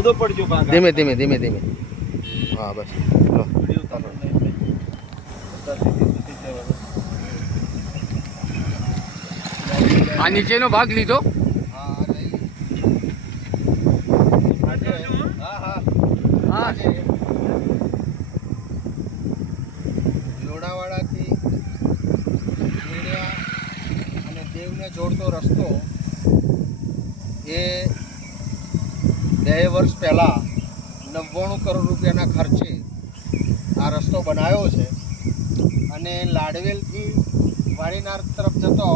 બધો પડજો ભાગ ધીમે ધીમે ધીમે ધીમે હા બસ લો આ નીચેનો ભાગ લીધો હા લોણાવાડાથી વીણ્યા અને દેવને જોડતો રસ્તો એ 2 વર્ષ પહેલાં 99 કરોડ રૂપિયાના ખર્ચે આ રસ્તો બનાવ્યો છે અને લાડવેલથી વાડીનાર તરફ જતો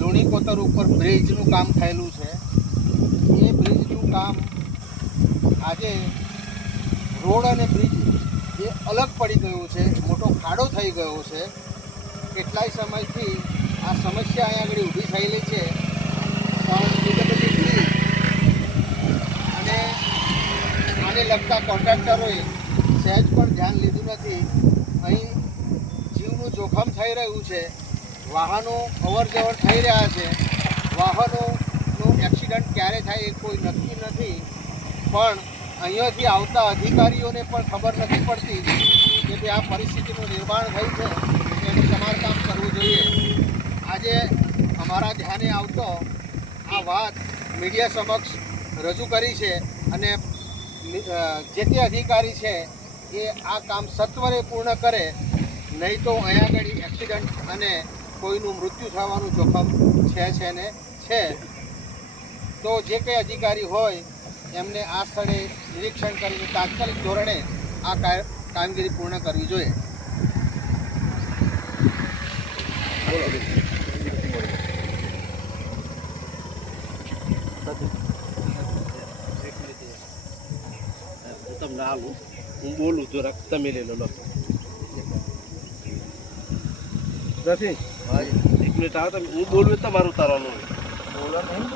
લુણી કોતર ઉપર બ્રિજનું કામ થયેલું છે. એ બ્રિજનું કામ આજે રોડ અને બ્રિજ એ અલગ પડી ગયું છે, મોટો ખાડો થઈ ગયો છે. કેટલાય સમયથી આ સમસ્યા અહીંયા આગળ ઊભી થયેલી છે, પણ બીજી અને આને લગતા કોન્ટ્રાક્ટરોએ સહેજ પણ ધ્યાન લીધું નથી. અહીં જીવનું જોખમ થઈ રહ્યું છે, વાહનો અવર જવર થઈ રહ્યા છે. વાહનોનું એક્સિડન્ટ ક્યારે થાય એ કોઈ નક્કી નથી, પણ અહીંયાથી આવતા અધિકારીઓને પણ ખબર નથી પડતી કે ભાઈ આ પરિસ્થિતિનું નિર્માણ થયું છે, એનું સમારકામ કરવું જોઈએ. આજે અમારા ધ્યાને આવતો આ વાત મીડિયા સમક્ષ રજૂ કરી છે અને જે તે અધિકારી છે એ આ કામ સત્વરે પૂર્ણ કરે, નહીં તો અહીંયા આગળ એક્સિડન્ટ અને કોઈનું મૃત્યુ થવાનું જોખમ છે ને છે. તો જે કંઈ અધિકારી હોય એમને આ સ્થળે નિરીક્ષણ કરીને તાત્કાલિક ધોરણે આ કામગીરી પૂર્ણ કરવી જોઈએ. તમને હાલું હું બોલું જરાક તમે લઈ લો નથી 1 મિનિટ આવો તમે હું બોલું તમારું ઉતારવાનું બોલો નહીં